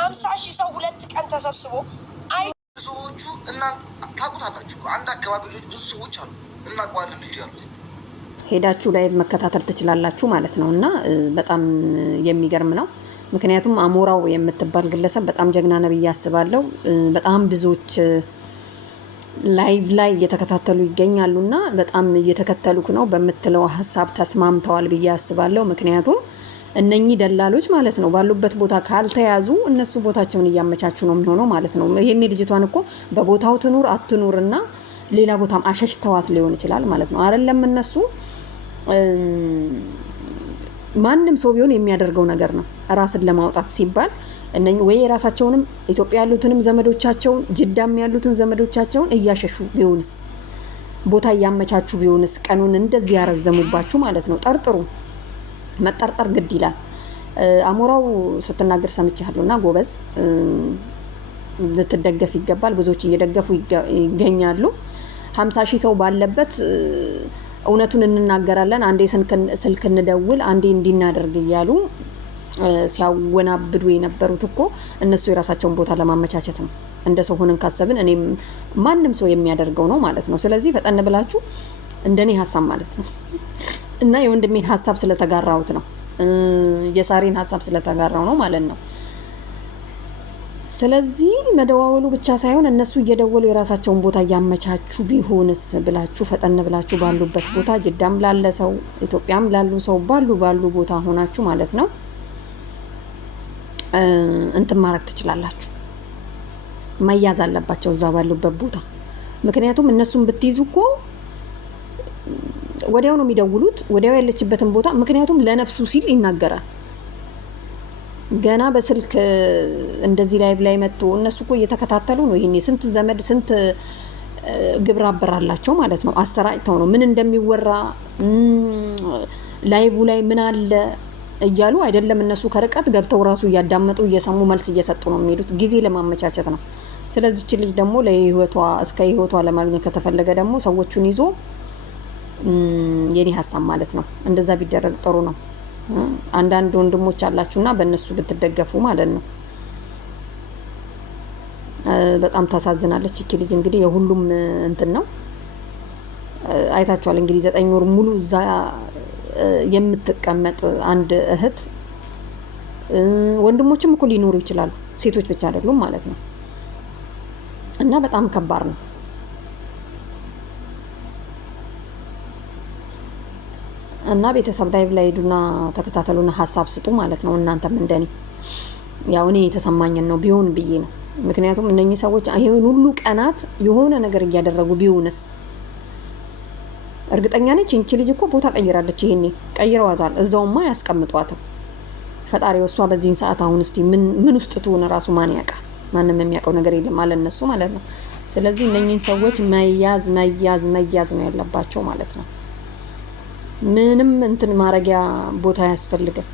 50,000 ሰው ሁለት ቀን ተሰብስቦ ብዙዎቹ እናንተ ታውቁታላችሁ። አንድ አካባቢ ልጅ ብዙ ሰዎች አሉ እናውቀዋለን ልጅ ያሉት ሄዳችሁ ላይ መከታተል ትችላላችሁ ማለት ነው። እና በጣም የሚገርም ነው። ምክንያቱም አሞራው የምትባል ግለሰብ በጣም ጀግና ነብይ ያስባለው በጣም ብዙዎች ላይቭ ላይ እየተከታተሉ ይገኛሉና በጣም እየተከተሉክ ነው በመትለው ሐሳብ ተስማምተዋል ብዬ ያስባለው። ምክንያቱም እነኚህ ደላሎች ማለት ነው ባሉበት ቦታ ካልተያዙ እነሱ ቦታቸውን እያመቻቹ ነው የሚሆነው ማለት ነው። ይሄኔ ልጅቷን እኮ በቦታው ትኑር አትኑርና ሌላ ቦታም አሸሽተዋት ሊሆን ይችላል ማለት ነው። አይደለም እነሱ ማንም ሰው ቢሆን የሚያደርገው ነገር ነው ራስን ለማውጣት ሲባል ወይ የራሳቸውንም ኢትዮጵያ ያሉትንም ዘመዶቻቸውን ጅዳም ያሉትን ዘመዶቻቸውን እያሸሹ ቢሆንስ ቦታ እያመቻቹ ቢሆንስ ቀኑን እንደዚህ ያረዘሙባችሁ ማለት ነው። ጠርጥሩ መጠርጠር ግድ ይላል። አሞራው ስትናገር ሰምቻለሁና ጎበዝ ልትደገፍ ይገባል። ብዙዎች እየደገፉ ይገኛሉ። 50,000 ሰው ባለበት እውነቱን እንናገራለን፣ አንዴ ስልክ እንደውል፣ አንዴ እንዲናደርግ እያሉ ሲያወናብዱ የነበሩት እኮ እነሱ የራሳቸውን ቦታ ለማመቻቸት ነው። እንደ ሰው ሆነን ካሰብን እኔም ማንም ሰው የሚያደርገው ነው ማለት ነው። ስለዚህ ፈጠን ብላችሁ እንደኔ ሐሳብ ማለት ነው እና የወንድሜን ሐሳብ ስለተጋራሁት ነው የሳሪን ሐሳብ ስለተጋራው ነው ማለት ነው። ስለዚህ መደዋወሉ ብቻ ሳይሆን እነሱ እየደወሉ የራሳቸውን ቦታ ያመቻቹ ቢሆንስ ብላችሁ ፈጠን ብላችሁ ባሉበት ቦታ ጅዳም ላለ ሰው ኢትዮጵያም ላሉ ሰው ባሉ ቦታ ሆናችሁ ማለት ነው እንትን ማድረግ ትችላላችሁ። መያዝ አለባቸው እዛ ባሉበት ቦታ። ምክንያቱም እነሱን ብትይዙ እኮ ወዲያው ነው የሚደውሉት ወዲያው ያለችበትን ቦታ። ምክንያቱም ለነፍሱ ሲል ይናገራል። ገና በስልክ እንደዚህ ላይ መጥቶ እነሱ እኮ እየተከታተሉ ነው። ይሄኔ ስንት ዘመድ ስንት ግብረ አበራላቸው ማለት ነው። አሰራጭተው ነው ምን እንደሚወራ ላይቭ ላይ ምን አለ እያሉ አይደለም እነሱ ከርቀት ገብተው ራሱ እያዳመጡ እየሰሙ መልስ እየሰጡ ነው የሚሄዱት ጊዜ ለማመቻቸት ነው። ስለዚህ እቺ ልጅ ደግሞ ለህይወቷ እስከ ህይወቷ ለማግኘት ከተፈለገ ደግሞ ሰዎቹን ይዞ የኔ ሐሳብ ማለት ነው እንደዛ ቢደረግ ጥሩ ነው። አንዳንድ ወንድሞች አላችሁና በእነሱ ብትደገፉ ማለት ነው። በጣም ታሳዝናለች እቺ ልጅ። እንግዲህ የሁሉም እንትን ነው አይታችኋል። እንግዲህ 9 ወር ሙሉ እዛ የምትቀመጥ አንድ እህት ወንድሞችም እኮ ሊኖሩ ይችላሉ፣ ሴቶች ብቻ አይደሉም ማለት ነው። እና በጣም ከባድ ነው። እና ቤተሰብ ላይ ሄዱና ተከታተሉና ሐሳብ ስጡ ማለት ነው። እናንተም እንደኔ ያው እኔ የተሰማኝን ነው ቢሆን ብዬ ነው። ምክንያቱም እነኚህ ሰዎች ይሄን ሁሉ ቀናት የሆነ ነገር እያደረጉ ቢሆንስ እርግጠኛ ነኝ እንቺ ልጅ እኮ ቦታ ቀይራለች። ይሄኔ ቀይረዋታል፣ እዛውማ ያስቀምጧት ፈጣሪ። እሷ በዚህን ሰዓት አሁን እስቲ ምን ውስጥ ትሆነ ራሱ ማን ያውቃል? ማንንም የሚያውቀው ነገር የለም ማለት እነሱ ማለት ነው። ስለዚህ እነኚህን ሰዎች መያዝ ነው ያለባቸው ማለት ነው። ምንም እንትን ማረጊያ ቦታ ያስፈልጋል።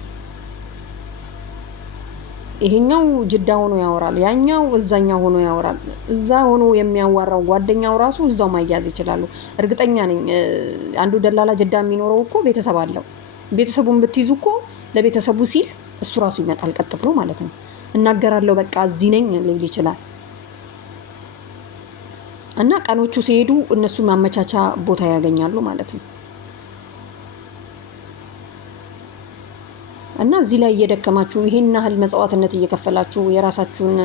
ይሄኛው ጅዳ ሆኖ ያወራል፣ ያኛው እዛኛው ሆኖ ያወራል። እዛ ሆኖ የሚያዋራው ጓደኛው ራሱ እዛው ማያዝ ይችላሉ። እርግጠኛ ነኝ አንዱ ደላላ ጅዳ የሚኖረው እኮ ቤተሰብ አለው። ቤተሰቡን ብትይዙ እኮ ለቤተሰቡ ሲል እሱ ራሱ ይመጣል ቀጥ ብሎ ማለት ነው። እናገራለሁ በቃ እዚህ ነኝ ሊል ይችላል። እና ቀኖቹ ሲሄዱ እነሱ ማመቻቻ ቦታ ያገኛሉ ማለት ነው። እና እዚህ ላይ እየደከማችሁ ይሄን ያህል መስዋዕትነት እየከፈላችሁ የራሳችሁን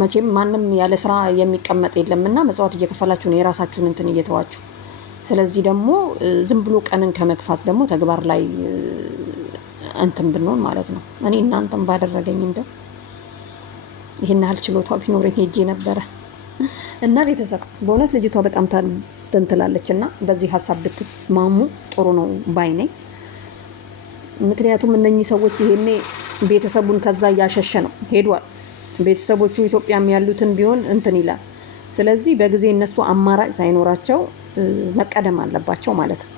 መቼም ማንም ያለ ስራ የሚቀመጥ የለምና መስዋዕት እየከፈላችሁ ነው የራሳችሁን እንትን እየተዋችሁ። ስለዚህ ደግሞ ዝም ብሎ ቀንን ከመግፋት ደግሞ ተግባር ላይ እንትን ብንሆን ማለት ነው። እኔ እናንተም ባደረገኝ እንደው ይሄን ያህል ችሎታው ቢኖረኝ ሄጄ ነበረ። እና ቤተሰብ በእውነት ልጅቷ በጣም ተንትላለችና በዚህ ሐሳብ ብትስማሙ ጥሩ ነው ባይ ነኝ። ምክንያቱም እነኚህ ሰዎች ይሄኔ ቤተሰቡን ከዛ ያሸሸ ነው ሄዷል። ቤተሰቦቹ ኢትዮጵያም ያሉትን ቢሆን እንትን ይላል። ስለዚህ በጊዜ እነሱ አማራጭ ሳይኖራቸው መቀደም አለባቸው ማለት ነው።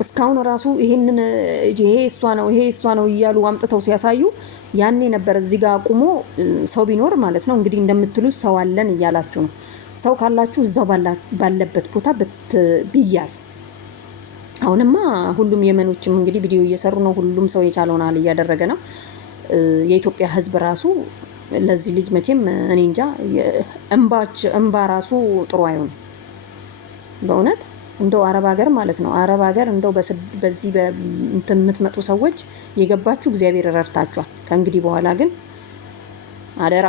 እስካሁን ራሱ ይሄንን ይሄ እሷ ነው እያሉ አምጥተው ሲያሳዩ ያኔ ነበር እዚህ ጋር አቁሞ ሰው ቢኖር ማለት ነው። እንግዲህ እንደምትሉት ሰው አለን እያላችሁ ነው። ሰው ካላችሁ እዛው ባለበት ቦታ ቢያዝ። አሁንማ ሁሉም የመኖችም እንግዲህ ቪዲዮ እየሰሩ ነው። ሁሉም ሰው የቻለውን አለ እያደረገ ነው። የኢትዮጵያ ሕዝብ ራሱ ለዚህ ልጅ መቼም እኔ እንጃ እንባ ራሱ ጥሩ አይሆንም በእውነት እንደው አረብ ሀገር ማለት ነው። አረብ ሀገር እንደው በዚህ የምትመጡ ሰዎች የገባችሁ እግዚአብሔር ረድታችኋል። ከእንግዲህ በኋላ ግን አደራ